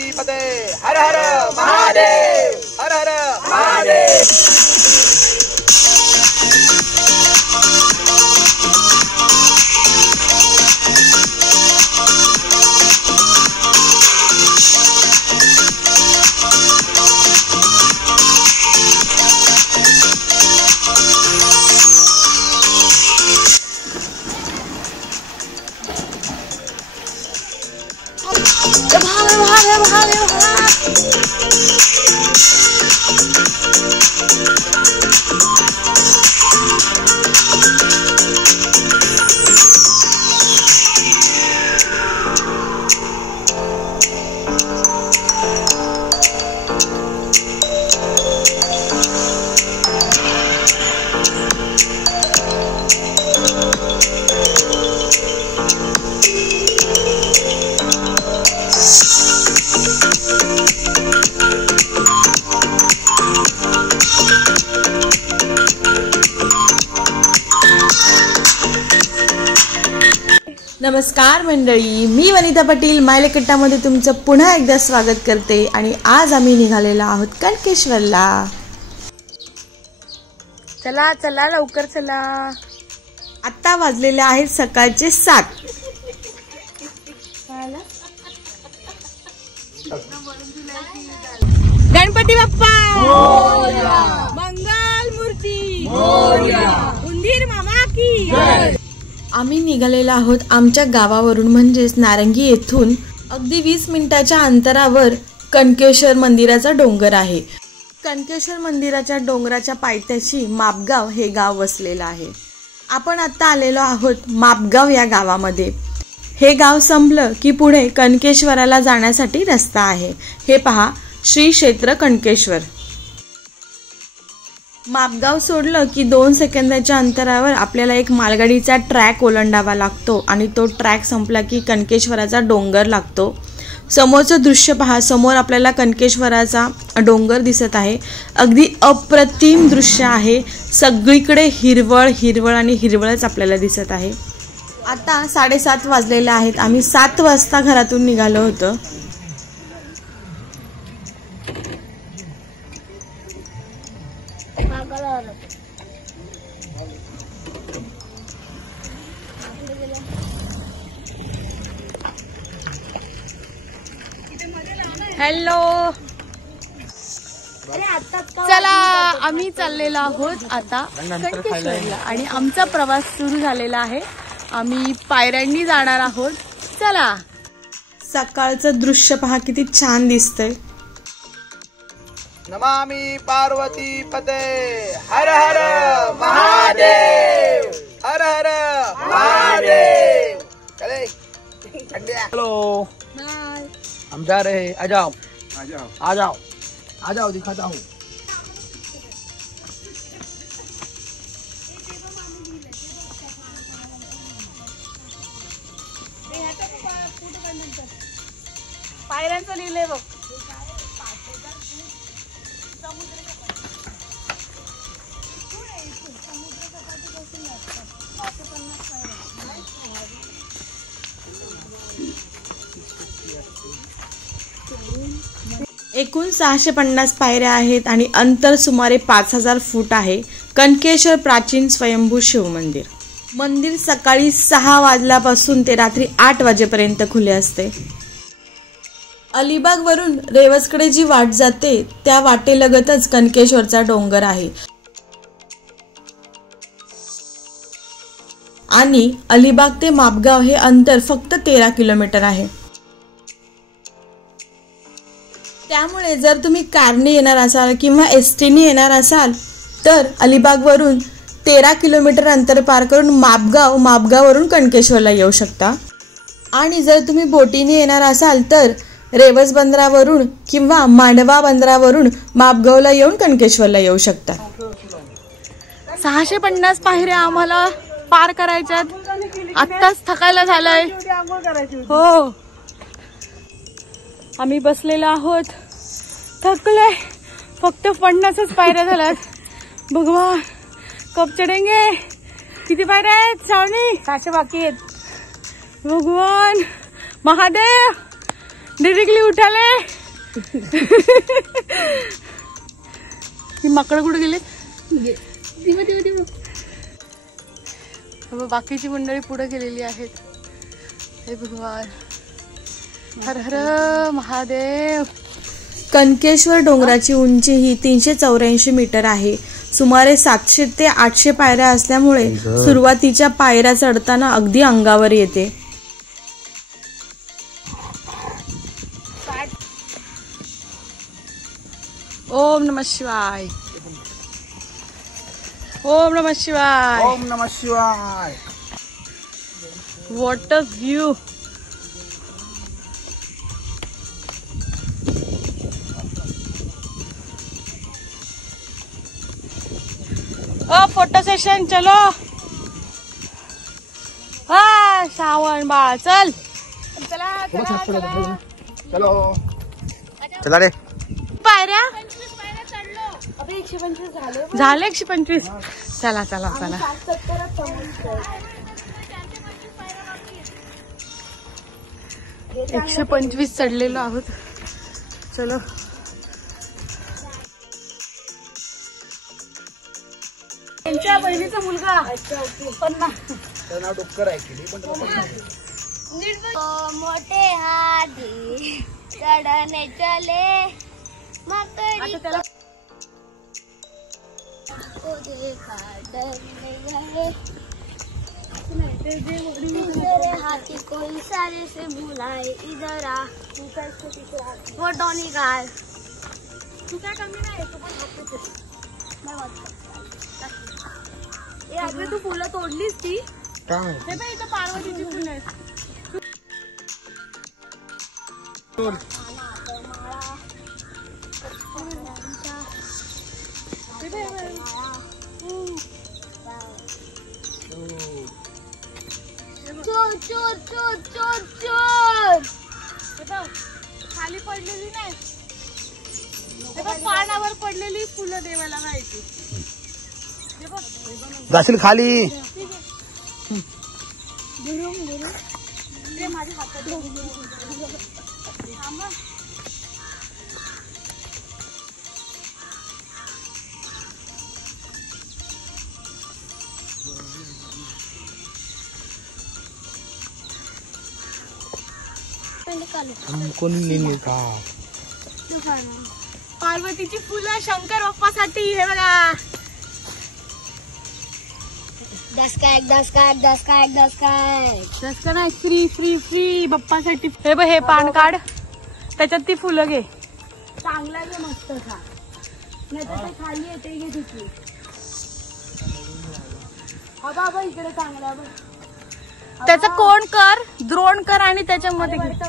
पार्वती पते हर हर महादेव हर हर महादेव। नमस्कार मंडळी, मी वनिता पाटील मायलेकट्टामध्ये तुमचं पुन्हा एकदा स्वागत करते। आणि आज आम्ही निघालेलो आहोत कणकेश्वरला। चला चला लवकर चला, आता वाजलेले आहेत सकाळचे 7। गणपती बाप्पा मोरया, मंगल मूर्ती मोरया, उंदीर मामा की जय। आम्ही निघालेलो आहोत आमच्या गावावरून, म्हणजेच नारंगी येथून अगदी 20 मिनिटाच्या अंतरावर कणकेश्वर मंदिराचा डोंगर आहे। कणकेश्वर मंदिराच्या डोंगराच्या पायथ्याशी मापगाव हे गाव वसलेलं आहे। आपण आता आलेलो आहोत मापगाव या गावामध्ये। हे गाव संपलं की पुढे कणकेश्वराला जाण्यासाठी रस्ता आहे। हे पहा, श्री क्षेत्र कणकेश्वर। मापगाव सोडलं की 2 सेकंदाच्या अंतरावर आपल्याला एक मालगाडीचा ट्रॅक ओलांडावा लागतो आणि तो ट्रॅक संपला की कणकेश्वराचा डोंगर लागतो। समोरचं दृश्य पहा, समोर आपल्याला कणकेश्वराचा डोंगर दिसत आहे। अगदी अप्रतिम दृश्य आहे, सगळीकडे हिरवळ हिरवळ आणि हिरवळच आपल्याला दिसत आहे। आता 7:30 वाजलेले आहेत। आम्ही 7 वाजता घरातून निघालो होतो। हॅलो, चला आम्ही चाललेलो आहोत आता कणकेश्वरला आणि आमचा प्रवास सुरू झालेला आहे। आम्ही पायऱ्यांनी जाणार आहोत। चला, सकाळचं दृश्य पहा किती छान दिसतंय। नमामि पार्वती पते हर हर महादेव हर हर महादेव। चले हेलो, हम जा रहे हैं, आ जाओ आ जाओ आ जाओ आ जाओ, दिखाता हूँ। पायऱ्यांचं लिहिलंय बघ। एकूण 650 पायऱ्या आहेत आणि अंतर सुमारे 5000 फूट आहे। कणकेश्वर प्राचीन स्वयंभू शिव मंदिर। मंदिर सकाळी 6 वाजल्यापासून ते रात्री 8 वाजेपर्यंत खुले असते। अलिबाग वरून रेवसकडे जी वाट जाते त्या वाटेलगतच कणकेश्वरचा डोंगर आहे आणि अलिबाग ते मापगाव हे अंतर फक्त 13 किलोमीटर आहे। त्यामुळे जर तुम्ही कारने येणार असाल किंवा एसटीने येणार असाल तर अलिबाग वरून 13 किलोमीटर अंतर पार करून मापगाववरून कणकेश्वरला येऊ शकता। आणि जर तुम्ही बोटीने येणार असाल तर रेवस बंदरावरून किंवा मांडवा बंदरावरून मापगावला येऊन कणकेश्वरला येऊ शकता। 650 पायऱ्या आम्हाला पार करायच्यात। आत्ताच थकायला झालंय हो, आम्ही बसलेलो आहोत, थकलोय। फक्त 50च पायऱ्या झाल्यात। भगवान कब चढेंगे? किती पायऱ्या आहेत श्रावणी? 600 बाकी आहेत। भगवान महादेव दीदी के लिए उठा ले. ही माकडं कुठे गेले? बाकीची मंडळी पुढे गेलेली आहेत. हे भगवान, हर हर महादेव. कनकेश्वर डोंगराची उंची ही 384 मीटर आहे. सुमारे 700 ते 800 पायऱ्या असल्यामुळे सुरुवातीच्या पायऱ्या चढताना अगदी अंगावर येते. ओम नमः शिवाय. ओम नमः शिवाय. ओम नमः शिवाय. What a view. Photo session चलो. हा श्रावण बाळ चल. चला चला चला. चलो चला रे. पायऱ्या झाले 125. चला चला चला. 125 चढलेलो आहोत. चलो. त्यांच्या बहिणीचा मुलगा नाव डुक्कर आहे की मोठे हाती चढणे चले मकड़ी को देखा डरने गए तेरे हाथी को इशारे से बुलाए इधर आ. वो डॉनी गाय तू काय कमी नाही. तू पण अगं तू फुलं तोडलीस ती. काय हे बघ इथं पार्वतीची फुलं आहेत. चोर चोर चोर चोर चोर. खाली पडलेली नाही. पानावर पडलेली फुलं देवाला माहिती. जाशील खाली. माझ्या हातात कोणी का पार्वतीची फुलं शंकर बाप्पासाठी. हे बघा. दसका नाही. फ्री फ्री फ्री बाप्पासाठी. हे बघ हे पान काढ. त्याच्यात ती फुलं घे. चांगला घे मस्त खा. नाही तर ते खाली येते घे तिथे. हा बाबा इकडे चांगला बघ. त्याचा कोण कर द्रोण कर आणि त्याच्यामध्ये मोठा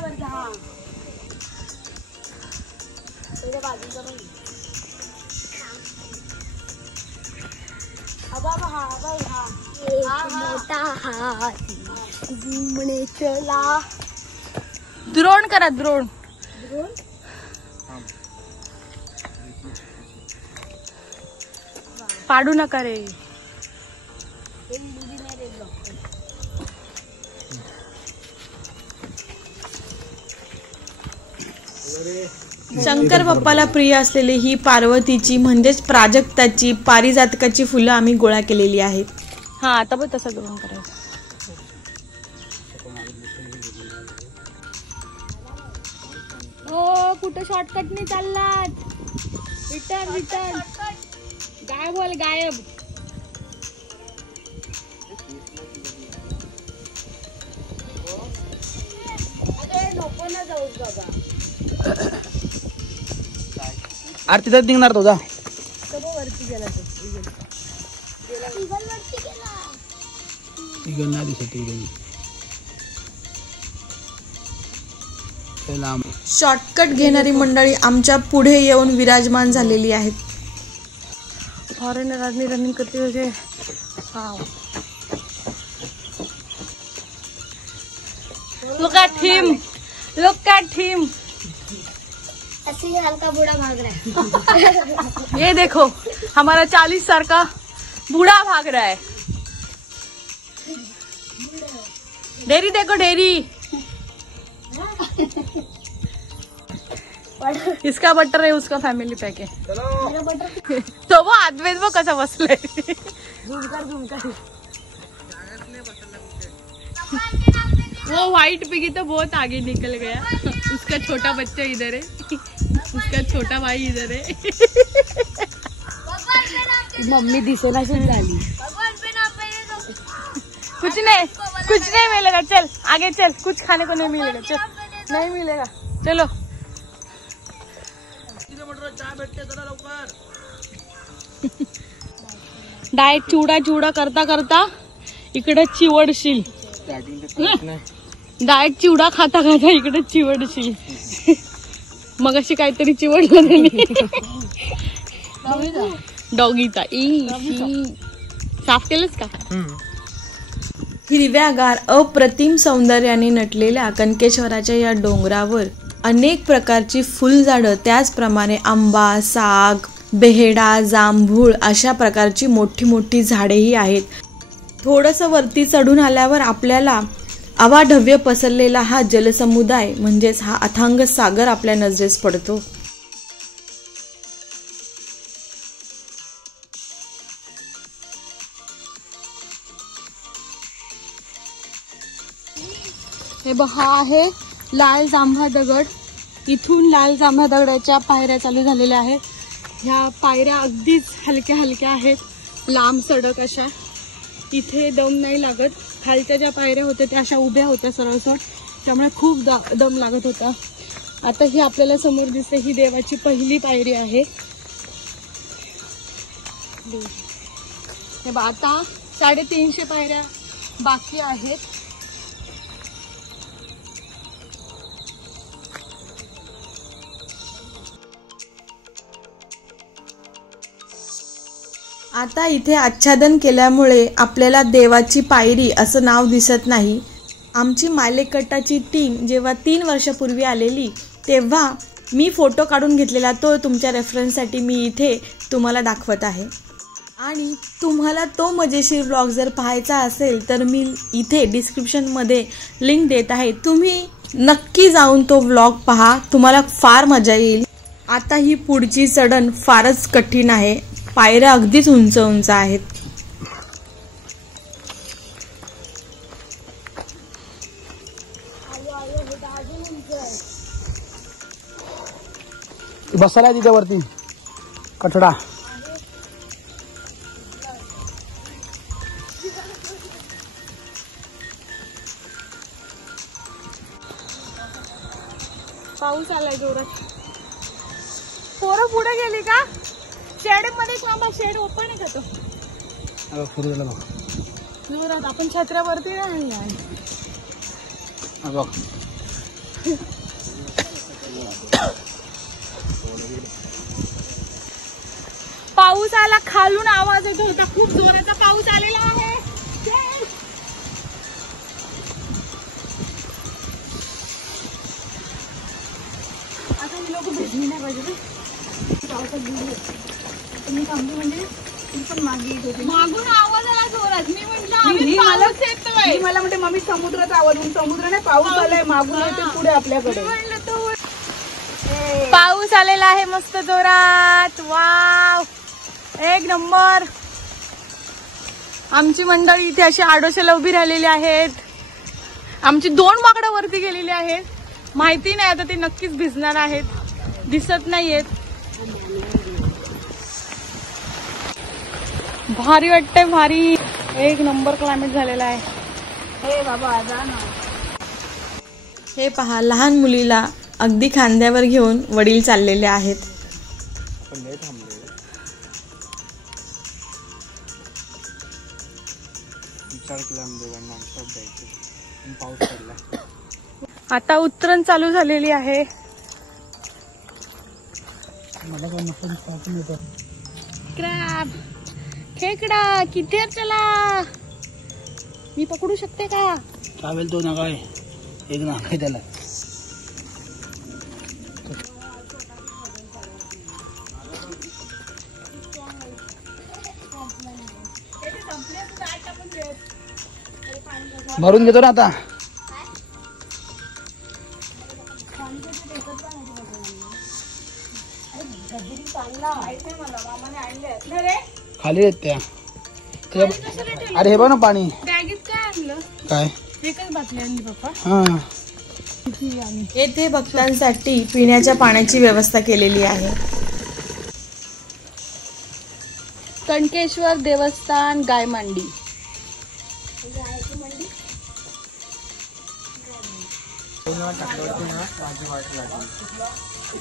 हाती घुमणे चला. द्रोण करा. द्रोण पाडू नका रे. शंकर बाप्पाला प्रिय असलेली ही पार्वतीची म्हणजेच प्राजक्ताची पारिजातकाची फुलं आम्ही गोळा केलेली आहेत. हा आता पण तसं ग्रहण करायचं. हो कुठं शॉर्टकटने चाललात. Return return. गायब बोल गायब. नको ना जाऊस बाबा. अरे तिथं निघणार तुझा. वरती गेला शॉर्टकट घेणारी मंडळी आमच्या पुढे येऊन विराजमान झालेली आहेत. फॉरेनरांनी रनिंग करते होते. Look at him. Look at him. ऐसे हल्का बूढ़ा भाग रहा है. ये देखो हमारा 40 साल का बूढ़ा भाग रहा है. डेरी देखो डेरी. इसका बटर है, उसका फैमिली पैक है। चलो तो वो आदमेच वो कसा बसलाय। वो व्हाइट पिगी तो बहुत आगे निकल गया। उसका छोटा बच्चा इधर है, उसका छोटा भाई इधर है। मम्मी दिसेना झाली। कुछ नहीं मिलेगा, चल आगे चल, कुछ खाने को नहीं मिलेगा, चल नहीं मिलेगा, चलो। चहा भेटते जरा लवकर। डाएट चूडा करता करता इकडे चिवडशील। डाएट चिवडा खाता इकडे चिवडशील। मग अशी काहीतरी चिवडलं त्यांनी। डॉगीचा साफ केलंच का? हिरव्यागार अप्रतिम सौंदर्याने नटलेल्या कनकेश्वराच्या या डोंगरावर अनेक प्रकारची फुलझाडं, त्याचप्रमाणे आंबा, साग, बेहेडा, जांभूळ अशा प्रकारची मोठी मोठी झाडेही आहेत. थोडंसं वरती चढून आल्यावर आपल्याला अवाढव्य पसरलेला हा जलसमुदाय म्हणजेच हा अथांग सागर आपल्या नजरेस पडतो. हे बघा आहे लाल जांभा दगड. इथून लाल जांभा दगडाच्या पायऱ्या चालू झालेल्या आहेत. ह्या पायऱ्या अगदीच हलक्या हलक्या आहेत, लांब सडक अशा. इथे दम नाही लागत. खालच्या ज्या पायऱ्या होत्या त्या अशा उभ्या होत्या सरळसोट, त्यामुळे खूप दम लागत होता. आता ही आपल्याला समोर दिसते ही देवाची पहिली पायरी आहे. हे बघा आता 350 पायऱ्या बाकी आहेत. आता इथे आच्छादन केल्यामुळे आपल्याला देवाची पायरी असं नाव दिसत नाही. आमची मालेकट्टाची टीम जेव्हा 3 वर्षापूर्वी आलेली तेव्हा मी फोटो काढून घेतलेला तो तुमच्या रेफरन्ससाठी मी इथे तुम्हाला दाखवत आहे. आणि तुम्हाला तो मजेशीर व्लॉग जर पाहायचा असेल तर मी इथे डिस्क्रिप्शनमध्ये लिंक देत आहे. तुम्ही नक्की जाऊन तो व्लॉग पहा, तुम्हाला फार मजा येईल. आता ही पुढची चढण फारच कठीण आहे. पायऱ्या अगदीच उंच उंच आहेत. बसायला तिथे वरती कठडा. पाऊस आलाय जोरात. पोरं पुढे गेली का? शेड मध्ये थांबा, शेड ओपन आहे का तो? सुरू झालं बघ जोरात. आपण छत्र्यावरती नाही आहे. बघ पाऊस आला, खालून आवाज येतो होता. खूप जोराचा पाऊस आलेला आहे. आता ही लोक भेटली नाही पाहिजे. मागून आवाज आला जोरात. मी म्हटलं मला म्हणते मम्मी समुद्राचा आवाज. समुद्र नाही, पाऊस आलाय मागून येते पुढे आपल्याकडे. पाऊस आलेला आहे मस्त जोरात. वाव, एक नंबर. आमची मंडळी इथे अशी आडोशाला उभी राहिलेली आहेत. आमची 2 माकडं वरती गेलेली आहेत. माहिती नाही आता ते नक्कीच भिजणार आहेत, दिसत नाहीयेत. भारी वाटतंय, भारी. एक नंबर क्लायमेट झालेला आहे. हे बाबा जा ना. हे पहा, लहान मुलीला अगदी खांद्यावर घेऊन वडील चाललेले आहेत. आता उतरण चालू झालेली आहे. क्रॅब, खेकडा, किती चला. मी पकडू शकते का? चावेल तो ना काय एक ना काय त्याला. भरून घेतो ना आता. खाली येत त्या. अरे हे बघ ना पाणी. बॅगेत काय आणलं? काय एकच बाटली आणली पप्पा. हा. येथे भक्तांसाठी पिण्याच्या पाण्याची व्यवस्था केलेली आहे. कणकेश्वर देवस्थान गायमांडी.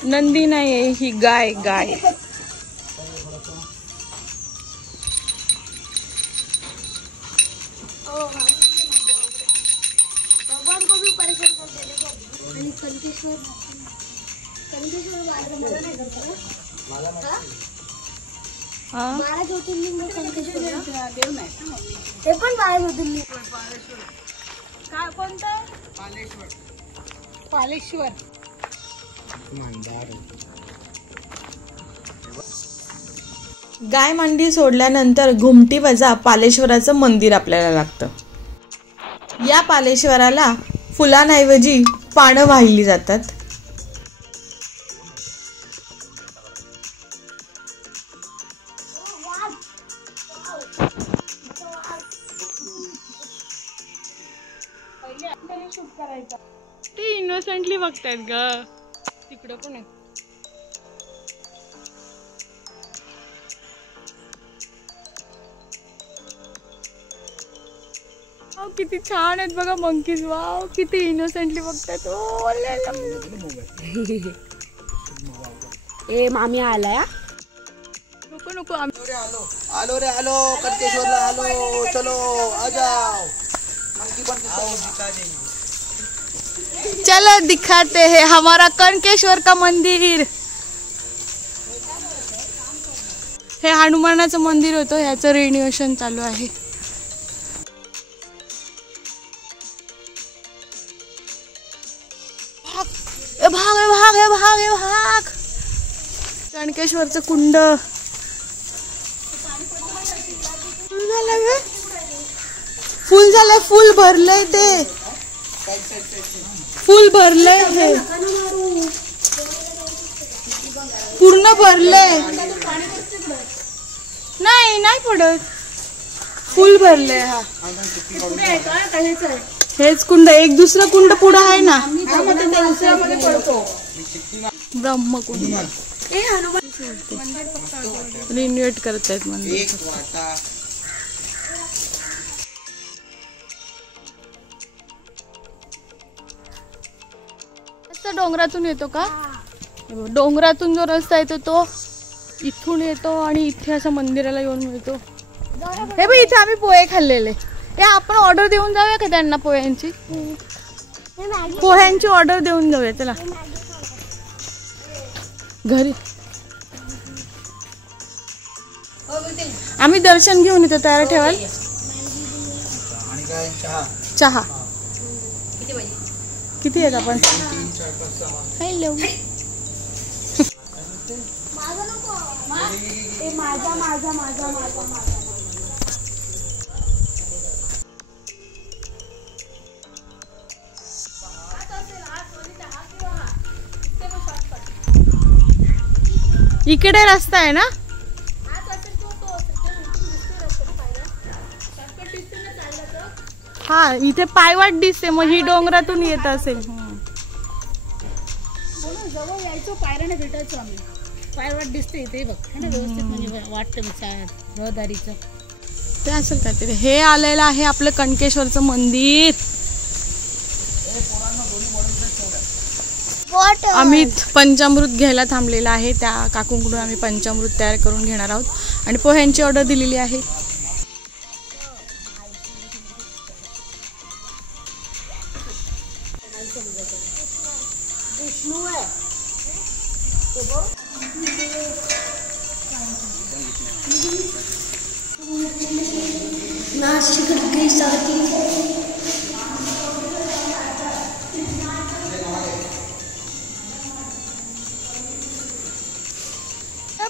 नंदी नाही ही गाय गाय. भगवान को भी परेशान कर देने आणि कणकेश्वर नाही करता ना. हा 12 ज्योतिर्लिंग कणकेश्वर देव नाही. ते पण 12 ज्योतिर्लिंग. काय कोणतं? पालेश्वर. गाय मांडी सोडल्यानंतर घुमटी वजा पालेश्वराचं मंदिर आपल्याला लागतं. या पालेश्वराला फुलांऐवजी पानं वाहिली जातात. ते इनोसेंटली बघतायत ग. तिकडं पण आहे. किती छान आहेत बघा मंकीज. वाव किती इनोसेंटली बघतायत. ए मामी आलाय. नको नको आलो रे आलो कणकेश्वरला आलो. चलो आ जाओ. चलो दिखाते हैं हमारा कणकेश्वर का मंदिर. हे हनुमानाचं मंदिर होतं. ह्याचं रिनोव्हेशन चालू आहे. भाग कणकेश्वरचं कुंड. फुल झालंय. फुल भरलंय ते. फुल भरलंय हे. पूर्ण भरलंय. नाही पडत. फुल भरलंय. हा हेच कुंड. एक दुसरा कुंड पुढे आहे ना. ब्रह्मकुंड. रिन्युएट करतायत मंदिर. डोंगरातून येतो का? डोंगरातून जो रस्ता येतो तो इथून येतो आणि इथे अशा मंदिराला येऊन मिळतो. हे बघ इथे आम्ही पोहे खाल्लेले. हे आपण ऑर्डर देऊन जाऊया का त्यांना पोह्यांची? पोह्यांची ऑर्डर देऊन जाऊया. चला घरी. आम्ही दर्शन घेऊन येतो. तयार ठेवाल. चहा किती आहेत आपण? हॅलो इकडे रस्ता आहे ना. हा इथे पायवाट दिसते. मग ही डोंगरातून येत असेल. जवळ यायचो. पायऱ्याने भेटायचो आम्ही. पायवाट दिसते इथे बघ. व्यवस्थित म्हणजे वाटतं रहदारीचं ते असेल काहीतरी. हे आलेलं आहे आपलं कणकेश्वरचं मंदिर. आम्ही पंचामृत घ्यायला थांबलेलं आहे. त्या काकूंकडून आम्ही पंचामृत तयार करून घेणार आहोत आणि पोह्यांची ऑर्डर दिलेली आहे.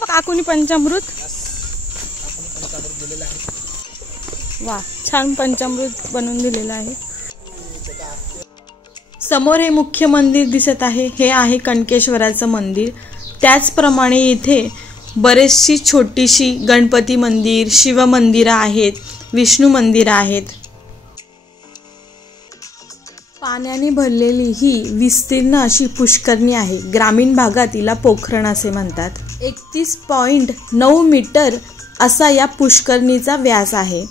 काकूनी पंचामृत. वा छान पंचामृत बनवून दिलेलं आहे. समोर हे मुख्य मंदिर दिसत आहे, हे आहे कणकेश्वराचं मंदिर. त्याचप्रमाणे इथे बरेचशी छोटीशी गणपती मंदिर, शिव मंदिरं आहेत, विष्णू मंदिरं आहेत. पाण्याने भरलेली ही विस्तीर्ण अशी पुष्करणी आहे. ग्रामीण भागात हिला पोखरण असे म्हणतात. 31.9 मीटर असा या पुष्करणीचा व्यास आहे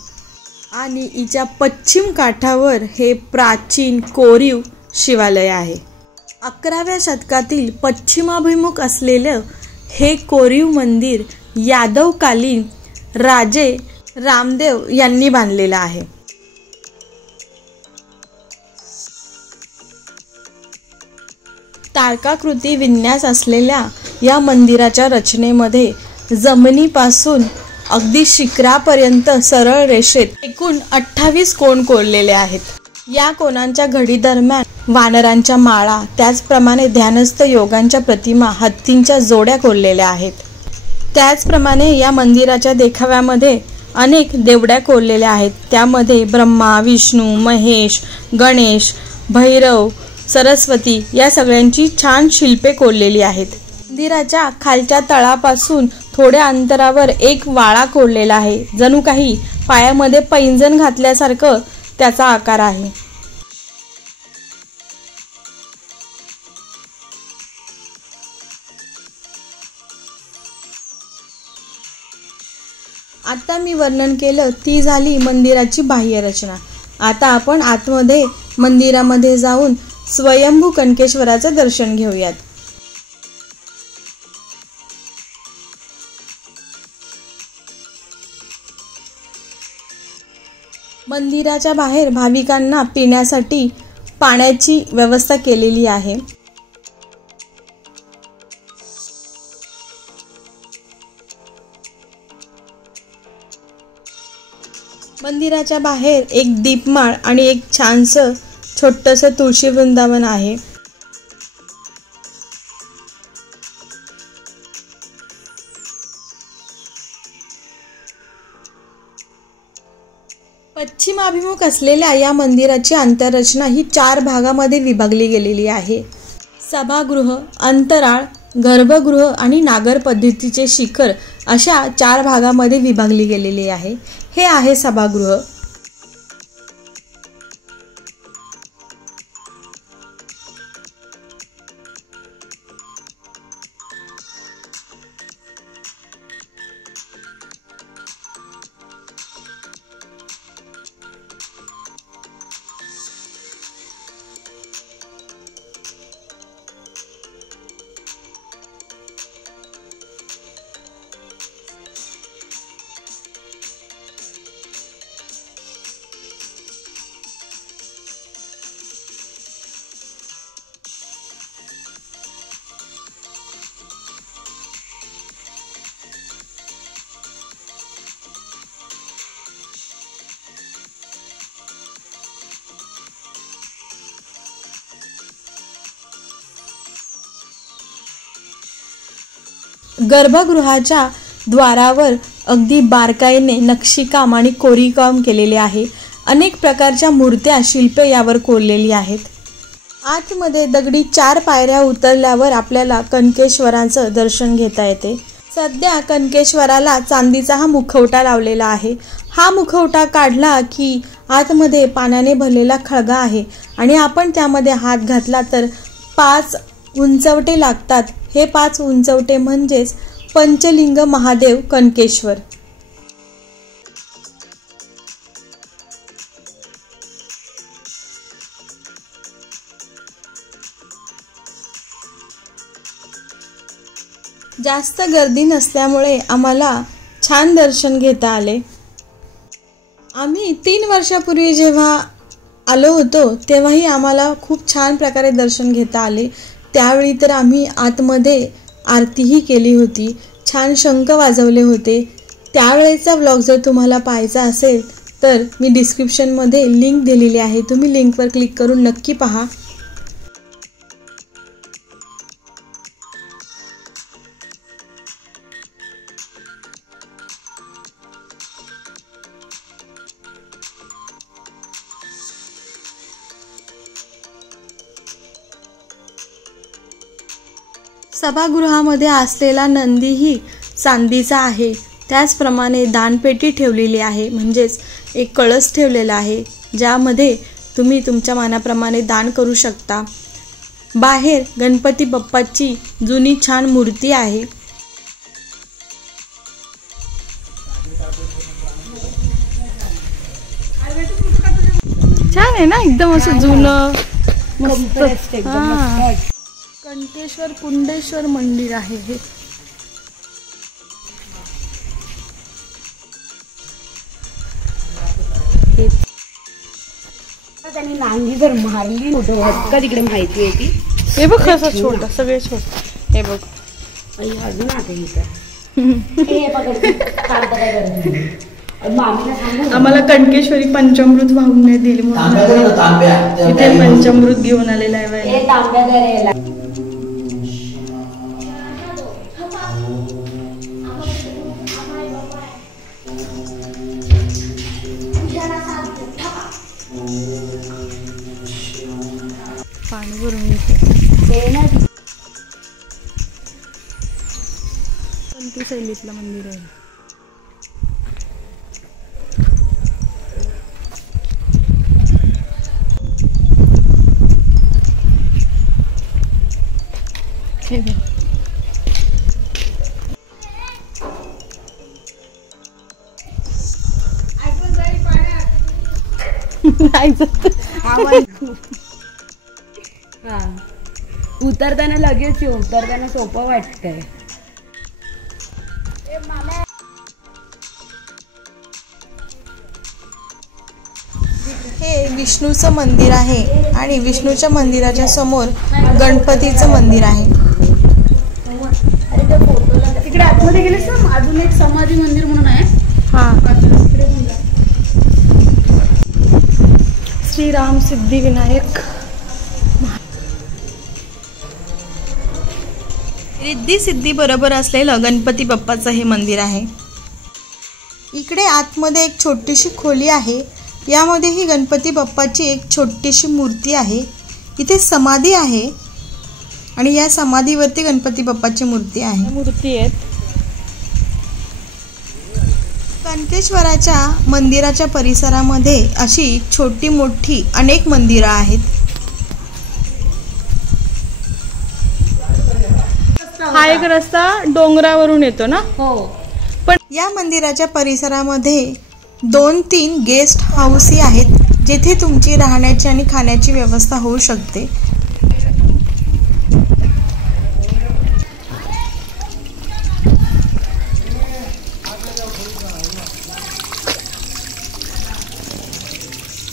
आणि हिच्या पश्चिम काठावर हे प्राचीन कोरीव शिवालय आहे. 11व्या शतकातील पश्चिमाभिमुख असलेलं हे कोरीव मंदिर यादवकालीन राजे रामदेव यांनी बांधलेलं आहे. तारकाकृती विन्यास असलेल्या या मंदिराच्या रचनेमध्ये जमिनीपासून अगदी शिखरापर्यंत सरळ रेषेत एकूण 28 कोन कोरलेले आहेत. या कोणांच्या घडी दरम्यान वानरांच्या माळा, त्याचप्रमाणे ध्यानस्थ योगांच्या प्रतिमा, हत्तींच्या जोड्या कोरलेल्या आहेत. त्याचप्रमाणे या मंदिराच्या देखाव्यामध्ये अनेक देवड्या कोरलेल्या आहेत. त्यामध्ये ब्रह्मा, विष्णू, महेश, गणेश, भैरव, सरस्वती या सगळ्यांची छान शिल्पे कोरलेली आहेत. मंदिराच्या खालच्या तळापासून थोड्या अंतरावर एक वाळा कोरलेला आहे. जणू काही पायामध्ये पैंजण घातल्यासारखं त्याचा आकार आहे. आता मी वर्णन केलं ती झाली मंदिराची बाह्य रचना. आता आपण आतमध्ये मंदिरामध्ये जाऊन स्वयंभू कणकेश्वराचं दर्शन घेऊयात. मंदिराच्या बाहेर भाविकांना पिण्यासाठी पाण्याची व्यवस्था केलेली आहे. मंदिराच्या बाहेर एक दीपमाळ आणि एक छानसं छोटंसं तुळशी वृंदावन आहे. पश्चिमाभिमुख असलेल्या या मंदिराची आंतररचना ही 4 भागामध्ये विभागली गेलेली आहे. सभागृह, अंतराळ, गर्भगृह आणि नागर पद्धतीचे शिखर अशा 4 भागामध्ये विभागली गेलेली आहे. हे आहे सभागृह. गर्भगृहाच्या द्वारावर अगदी बारकाईने नक्षीकाम आणि कोरीवकाम केलेले आहे. अनेक प्रकारच्या मूर्त्या, शिल्पे यावर कोरलेली आहेत. आतमध्ये दगडी 4 पायऱ्या उतरल्यावर आपल्याला कणकेश्वराचं दर्शन घेता येते. सध्या कणकेश्वराला चांदीचा हा मुखवटा लावलेला आहे. हा मुखवटा काढला की आतमध्ये पाण्याने भरलेला खळगा आहे आणि आपण त्यामध्ये हात घातला तर 5 उंचवटे लागतात. हे 5 उंचवटे म्हणजेच पंचलिंग महादेव कणकेश्वर. जास्त गर्दी नसल्यामुळे आम्हाला छान दर्शन घेता आले. आम्ही 3 वर्षापूर्वी जेव्हा आलो होतो तेव्हाही आम्हाला खूप छान प्रकारे दर्शन घेता आले. त्यावेळी तर आम्ही आतमध्ये आरतीही केली होती, छान शंख वाजवले होते. त्यावेळेचा व्लॉग जर तुम्हाला पाहायचा असेल तर मी डिस्क्रिप्शनमध्ये लिंक दिलेली आहे, तुम्ही लिंकवर क्लिक करून नक्की पहा. सभागृहामध्ये असलेला नंदीही चांदीचा आहे. त्याचप्रमाणे दानपेटी ठेवलेली आहे, म्हणजेच एक कळस ठेवलेला आहे ज्यामध्ये तुम्ही तुमच्या मनाप्रमाणे दान करू शकता. बाहेर गणपती बाप्पाची जुनी छान मूर्ती आहे. छान आहे ना, एकदम असं जुनं मस्त. कंठेश्वर कुंडेश्वर मंदिर आहे हे. त्यांनी नांगी जर मारली का तिकडे माहिती आहे ती. हे बघ कसं छोट, सगळे छोट. हे बघ अजून आता आम्हाला कणकेश्वरी पंचामृत वाहून नाही दिली म्हणून इथे पंचामृत घेऊन आलेला आहे. पाणी भरून कोणती शैलीतलं मंदिर आहे. उतरताना लगेच उतरताना सोपं वाटतंय. हे विष्णूचं मंदिर आहे आणि विष्णूच्या मंदिराच्या समोर गणपतीचं मंदिर आहे. तिकडे आतमध्ये गेलेस ना अजून एक समाधी मंदिर म्हणून आहे. श्रीराम सिद्धिविनायक रिद्धी सिद्धी बरोबर असलेलं गणपती बाप्पाचं हे मंदिर आहे. इकडे आतमध्ये एक छोटीशी खोली आहे. यामध्येही गणपती बाप्पाची एक छोटीशी मूर्ती आहे. इथे समाधी आहे आणि या समाधीवरती गणपती बाप्पाची मूर्ती आहे. कणकेश्वराच्या मंदिराच्या परिसरामध्ये अशी छोटी मोठी अनेक मंदिरं आहेत. हा एक रस्ता डोंगरावरून येतो ना. हो. पण या मंदिराच्या परिसरामध्ये 2-3 गेस्ट हाऊसही आहेत जेथे तुमची राहण्याची आणि खाण्याची व्यवस्था होऊ शकते.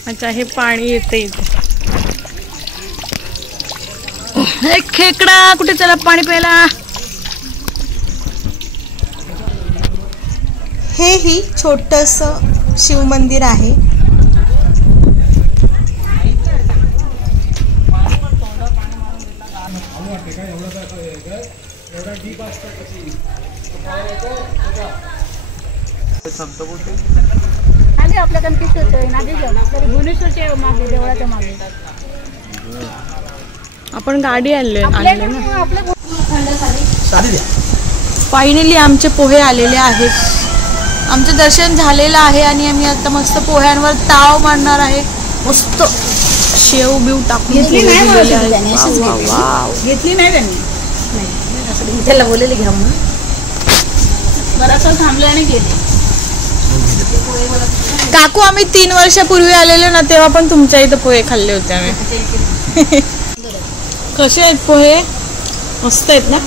अच्छा, हे पाणी येते इथे. एक खेकडा कुठे चला पाणी प्यायला. हे ही छोटंसं शिव मंदिर आहे. आपल्या भुवनेश्वरच्या मागे देवळाच्या मागे आपण गाडी आणले ना. फायनली आमचे पोहे आलेले आहेत. आमचं दर्शन झालेलं आहे आणि आम्ही आता मस्त पोह्यांवर ताव मारणार आहे. मस्त शेव बिव टाकून घेतली नाही त्यांनी. त्याला बोलले घ्या म्हणून बराच थांबले आणि गेले. काकू आम्ही 3 वर्षापूर्वी आलेलो ना तेव्हा पण तुमच्या इथं पोहे खाल्ले होते आम्ही. कसे आहेत पोहे? मस्त आहेत ना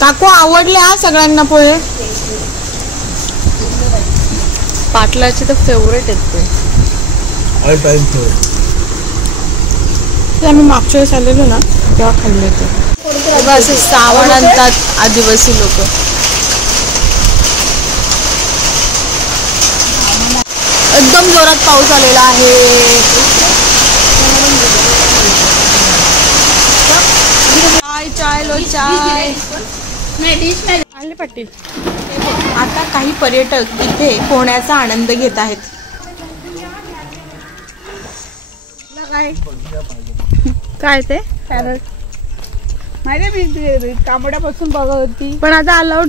काकू. आवडले हा सगळ्यांना पोहे. पाटलाचे तर फेवरेट आहेत ते. आम्ही मागच्या वेळेस आलेलो ना तेव्हा खाल्ले होते. असं सावण आणतात आदिवासी लोक. एकदम जोरात पाऊस आलेला आहे. चाय चाय लो चाय आले पाटील. आता काही पर्यटक इथे पोहण्याचा आनंद घेत आहेत. काय ते माहिती मी कांबड्यापासून बघत होती. पण आता अलाउड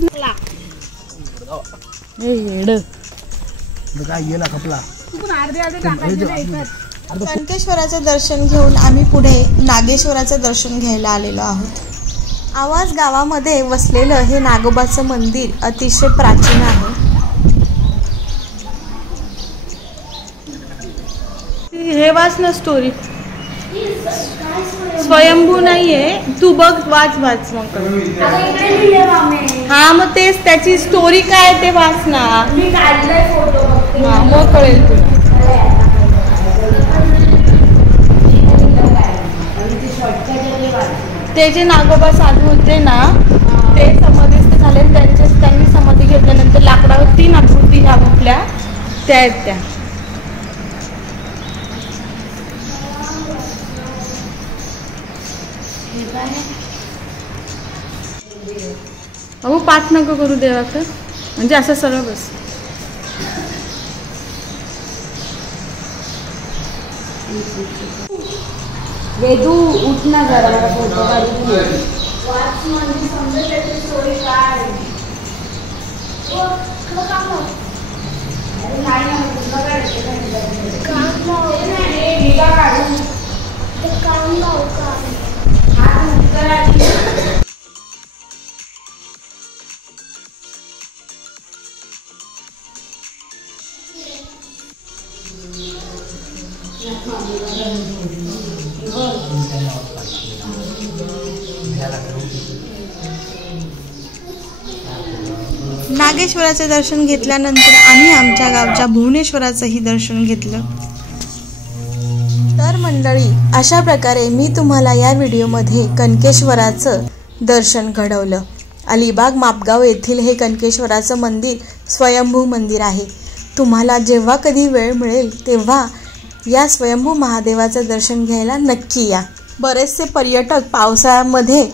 काय गेला खपला. कणकेश्वराचं दर्शन घेऊन आम्ही पुढे नागेश्वराचं दर्शन घ्यायला आलेलो आहोत. आवाज गावामध्ये वसलेलं हे नागोबाचं मंदिर अतिशय प्राचीन आहे. हे वाच ना स्टोरी. स्वयंभू नाहीये, तू बघ वाच मग. हा मग तेच त्याची स्टोरी काय ते वाच ना. मग कळेल तुला. ते जे नागोबा साधू होते ना ते समाधीस्थ झाले. त्यांनी समाधी घेतल्यानंतर लाकडावर 3 आकृती ह्या उठल्या त्या आहेत त्या. अहो पाठ नको करू देवाचं, म्हणजे असं सरळ बस. वेदू उठ ना जरा, मला फोटो काढून घे. नागेश्वराचे दर्शन घेतल्यानंतर आम्ही आमच्या गावच्या भुवनेश्वराचंही दर्शन घेतलं. तर मंडळी, अशा प्रकारे मी तुम्हाला या व्हिडिओमध्ये कणकेश्वराचं दर्शन घडवलं. अलिबाग मापगाव येथील हे कणकेश्वराचं मंदिर स्वयंभू मंदिर आहे. तुम्हाला जेव्हा कधी वेळ मिळेल तेव्हा या स्वयंभू महादेवाचं दर्शन घ्यायला नक्की या. बरेचसे पर्यटक पावसाळ्यामध्ये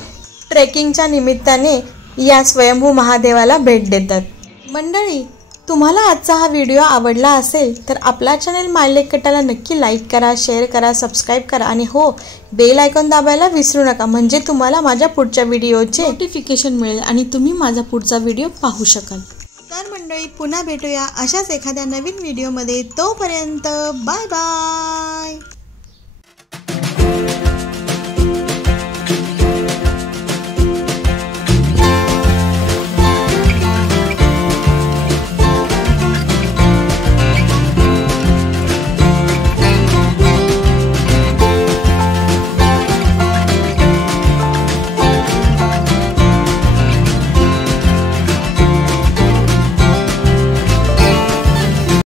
ट्रेकिंगच्या निमित्ताने या स्वयंभू महादेवाला भेट देतात. मंडळी, तुम्हाला आजचा हा व्हिडिओ आवडला असेल तर आपला चॅनल माय लेक कट्टाला नक्की लाईक करा, शेअर करा, सबस्क्राईब करा आणि हो, बेल आयकॉन दाबायला विसरू नका, म्हणजे तुम्हाला माझ्या पुढच्या व्हिडिओचे नोटिफिकेशन मिळेल आणि तुम्ही माझा पुढचा व्हिडिओ पाहू शकाल. तर मंडळी, पुन्हा भेटूया अशाच एखाद्या नवीन व्हिडिओमध्ये. तोपर्यंत बाय बाय.